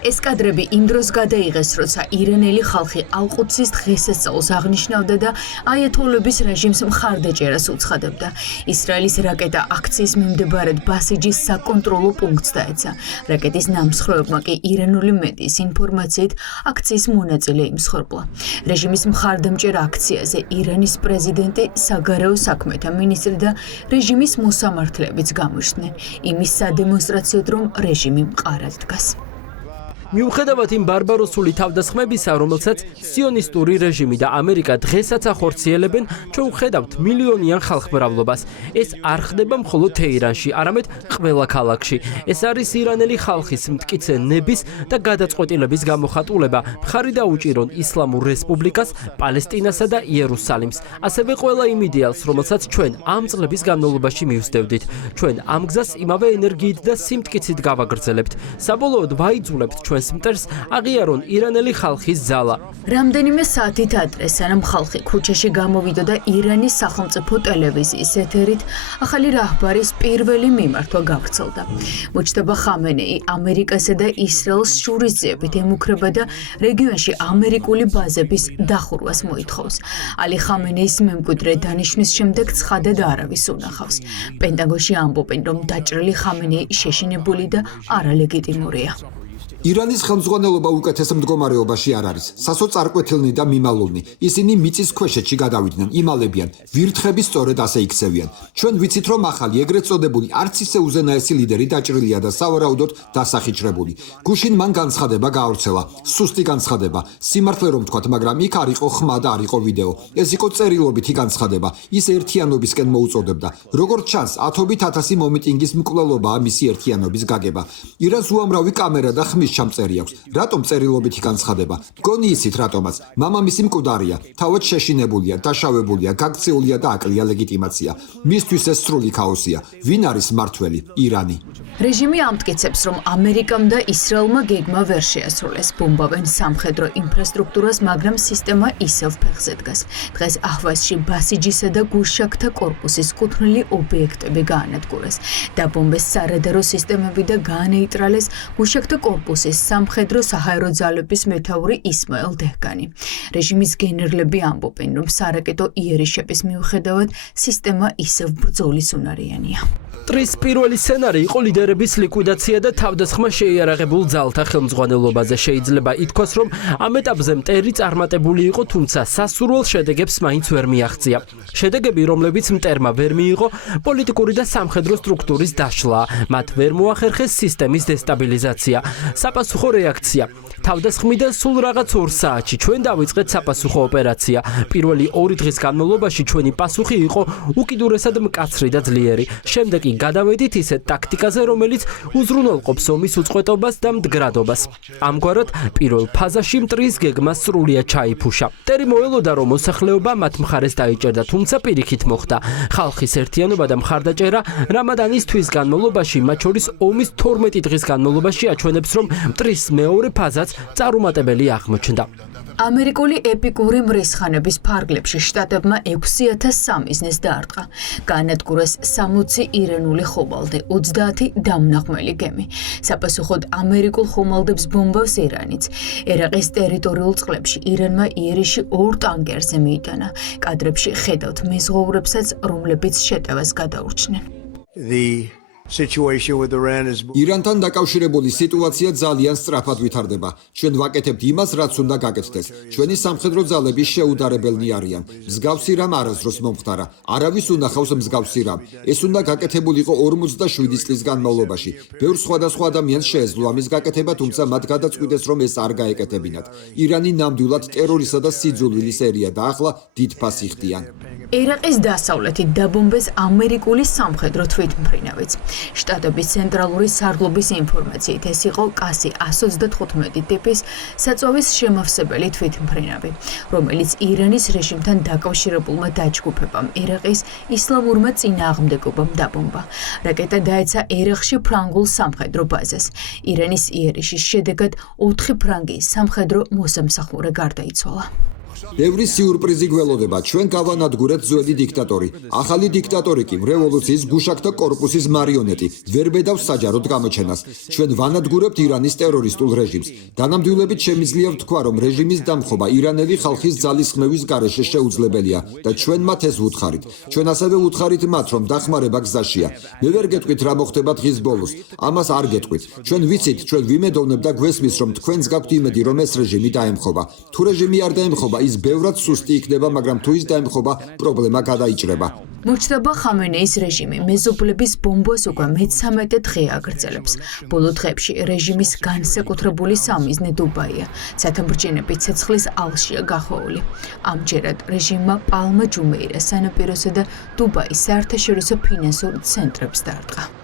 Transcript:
ეს კადრები იმ დროს გადაიღეს, როცა ირანელი ხალხი ალ-ყუდსის დღესასწაულს აღნიშნავდა და აიათოლების რეჟიმს მხარდაჭერას უცხადებდა. ისრაელის რაკეტა აქციის მიმდებარედ ბასიჯის საკონტროლო პუნქტს დაეცა. რაკეტის ნამსხვრევებმა კი ირანული მედიის ინფორმაციით აქციის მონაწილე იმსხვერპლა. რეჟიმის მხარდამჭერ აქციაზე ირანის პრეზიდენტი, საგარეო საქმეთა მინისტრი და რეჟიმის მოსამართლეებიც გამოჩნდნენ. იმის სადემონსტრაციოდ, რომ რეჟიმი მყარად დგას. მიუხედავად იმ ბარბაროსული თავდასხმებისა, რომელსაც სიონისტური რეჟიმი და ამერიკა დღესაც ახორციელებენ, ჩვენ ვხედავთ მილიონიან ხალხმრავლობას. ეს არ ხდება მხოლოდ თეირანში, არამედ ყველა ქალაქში. ეს არის ირანელი ხალხის მტკიცე ნების და გადაწყვეტილების გამოხატულება, მხარი დაუჭირონ ისლამურ რესპუბლიკას, პალესტინასა და იერუსალიმს. ასევე ყველა იმ იდეალს, რომელსაც ჩვენ ამ წლების განმავლობაში მივსდევდით. ჩვენ ამ გზას იმავე ენერგიით და სიმტკიცით გავაგრძელებთ. საბოლოოდ ვაიძულებთ ჩვენს მტერს აღიარონ ირანელი ხალხის ძალა. რამდენიმე საათით ადრე, სანამ ხალხი ქუჩაში გამოვიდა და ირანის სახელმწიფო ტელევიზიის ეთერით ახალი რაჰბარის პირველი მიმართვა გავრცელდა. მუჯტაბა ხამენეი ამერიკასა და ისრაელს შურისძიებით ემუქრება და რეგიონში ამერიკული ბაზების დახურვას მოითხოვს. ალი ხამენეის მემკვიდრე დანიშვნის შემდეგ ცხადად არავის უნახავს. პენტაგონში ამბობენ, რომ დაჭრილი ხამენეი შეშინებული და არალეგიტიმურია. ირანის ხელმძღვანელობა უკეთეს მდგომარეობაში არ არის. სასოწარკვეთილნი და მიმალულნი. ისინი მიწის ქვეშეთში გადავიდნენ, იმალებიან, ვირთხები სწორედ ასე იქცევიან. ჩვენ ვიცით, რომ ახალი ეგრეთ წოდებული არც ისე უზენაესი ლიდერი დაჭრილია და სავარაუდოდ დასახიჩრებული. გუშინ მან განცხადება გაავრცელა, სუსტი განცხადება. სიმართლე რომ ვთქვათ, მაგრამ იქ არ იყო ხმა და არ იყო ვიდეო. ეს იყო წერილობითი განცხადება. ის ერთიანობისკენ მოუწოდებდა. როგორც ჩანს, ათობით ათასი მომიტინგის მკვლელობაა მისი ერთიანობის გაგება. ირანს უამრავი კამერა და ხმის ჩამწერი აქვს. რატომ წერილობითი განცხადება? მგონი ისით რატომაც. მამამისი მკვდარია, თავად შეშინებულია, დაშავებულია, გაქცეულია და აკლია ლეგიტიმაცია. მისთვის ეს სრული ქაოსია. ვინ არის მმართველი? ირანი. რეჟიმი ამტკიცებს, რომ ამერიკამ და ისრაელმა გეგმა ვერ შეასრულეს. ბომბავენ სამხედრო ინფრასტრუქტურას, მაგრამ სისტემა ისევ ფეხზე დგას. დღეს აჰვაზში ბასიჯისა და გუშაქთა კორპუსის კუთვნილი ობიექტები გაანადგურეს. დაბომბეს სარადარო სისტემები და გაანეიტრალეს გუშაქთა კორპუსის სამხედრო საჰაერო ძალების მეთაური ისმაელ დეჰგანი. რეჟიმის გენერლები ამბობენ, რომ სარაკეტო იერიშების მიუხედავად სისტემა ისევ ბრძოლის უნარიანია. ტრის პირველი სცენარი იყო ლიდერების ლიკვიდაცია და თავდასხმა შეიარაღებულ ძალთა ხელმძღვანელობაზე. შეიძლება ითქვას, რომ ამ ეტაპზე მტერი წარმატებული იყო, თუმცა სასურველ შედეგებს მაინც ვერ მიაღწია. შედეგები, რომლებიც მტერმა ვერ მიიღო, პოლიტიკური და სამხედრო სტრუქტურის დაშლა, მათ ვერ მოახერხეს სისტემის დესტაბილიზაცია. საპასუხო რეაქცია. თავდასხმიდან სულ რაღაც 2 საათში ჩვენ დავიწყეთ საპასუხო ოპერაცია. პირველი 2 დღის განმავლობაში ჩვენი პასუხი იყო უკიდურესად მკაცრი და ძლიერი. შემდეგ კი გადავედით ისეთ ტაქტიკაზე, რომელიც უზრუნველყოფს ომის უწყვეტობას და მდგრადობას. ამგვარად, პირველ ფაზაში მტრის გეგმა სრულიად ჩაიფუშა. მტერი მოელოდა, რომ მოსახლეობა მათ მხარეს დაიჭერდა, თუმცა პირიქით მოხდა. ხალხის ერთიანობა და მხარდაჭერა რამადანის თვის განმავლობაში, მათ შორის ომის 12 დღის განმავლობაში აჩვენებს, რომ მტრის მეორე ფაზაც წარუმატებელი აღმოჩნდა. ამერიკული ეპიკური მრისხანების ფარგლებში შტატებმა 6000 სამიზნეს დაარტყა. გაანადგურეს 60 ირანული ხომალდი, 30 დამნაღმელი გემი. საპასუხოდ ამერიკულ ხომალდებს ბომბავს ირანიც. ერაყის ტერიტორიულ წყლებში ირანმა იერიში 2 ტანკერზე მიიტანა. კადრებში ხედავთ მეზღვაურებსაც, რომლებიც შეტევას გადაურჩნენ. ირანთან დაკავშირებული სიტუაცია ძალიან სწრაფად ვითარდება. ჩვენ ვაკეთებთ იმას, რაც უნდა გაკეთდეს. ჩვენი სამხედრო ძალები შეუდარებელნი არიან. მსგავსი რამ არასდროს მომხდარა. არავის უნახავს მსგავსი რამ. ეს უნდა გაკეთებულიყო 47 წლის განმავლობაში. ბევრ სხვადასხვა ადამიანს შეეძლო ამის გაკეთება, თუმცა მათ გადაწყვიტეს, რომ ეს არ გაეკეთებინათ. ირანი ნამდვილად ტერორისა და სიძულვილის ერია და ახლა დიდ ფასს იხდიან. ერაყის დასავლეთით დაბომბეს ამერიკული სამხედრო თვითმფრინავიც. შტატების ცენტრალური სარდლობის ინფორმაციით ეს იყო კასი 135 ტიპის საწვავის შემავსებელი თვითმფრინავი, რომელიც ირანის რეჟიმთან დაკავშირებულმა დაჯგუფებამ ერაყის ისლამურმა წინააღმდეგობამ დაბომბა. რაკეტა დაეცა ერაყში ფრანგულ სამხედრო ბაზას. ირანის იერიშის შედეგად 4 ფრანგი სამხედრო მოსამსახურე გარდაიცვალა. ბევრი სიურპრიზი გველოდება, ჩვენ გავანადგურეთ ძველი დიქტატორი. ახალი დიქტატორი კი რევოლუციის გუშაკთა კორპუსის მარიონეტი, ვერ ბედავს საჯაროდ გამოჩენას. ჩვენ ვანადგურებთ ირანის ტერორისტულ რეჟიმს. დანამდვილებით შემიძლია ვთქვა, რომ რეჟიმის დამხობა ირანელი ხალხის ძალისხმევის გარეშე შეუძლებელია და ჩვენ მათ ეს ვუთხარით. ჩვენ ასევე ვუთხარით მათ, რომ დახმარება გზაშია. მე ვერ გეტყვით რა მოხდება დღის ბოლოს. ამას არ გეტყვით. ჩვენ ვიცით, ჩვენ ვიმედოვნებ და გვესმის, რომ თქვენს გაქვთ იმედი, რომ ეს რეჟიმი დაემხობა. თუ რეჟიმი არ დაემხობა, ის ბევრად სუსტი იქნება, მაგრამ თუ ის დაემხობა, პრობლემა გადაიჭრება. მოჩდება ხამენეის რეჟიმი მეზობლების ბომბას უკვე მე-13 დღე აგრძელებს. ბოლო დღეებში რეჟიმის განსაკუთრებული სამიზნე დუბაია. ცათამბჯენები ცეცხლის ალშია გახვეული. ამჯერად რეჟიმმა პალმა ჯუმეირას სანაპიროსა და დუბაის საერთაშორისო ფინანსურ ცენტრებს დაარტყა.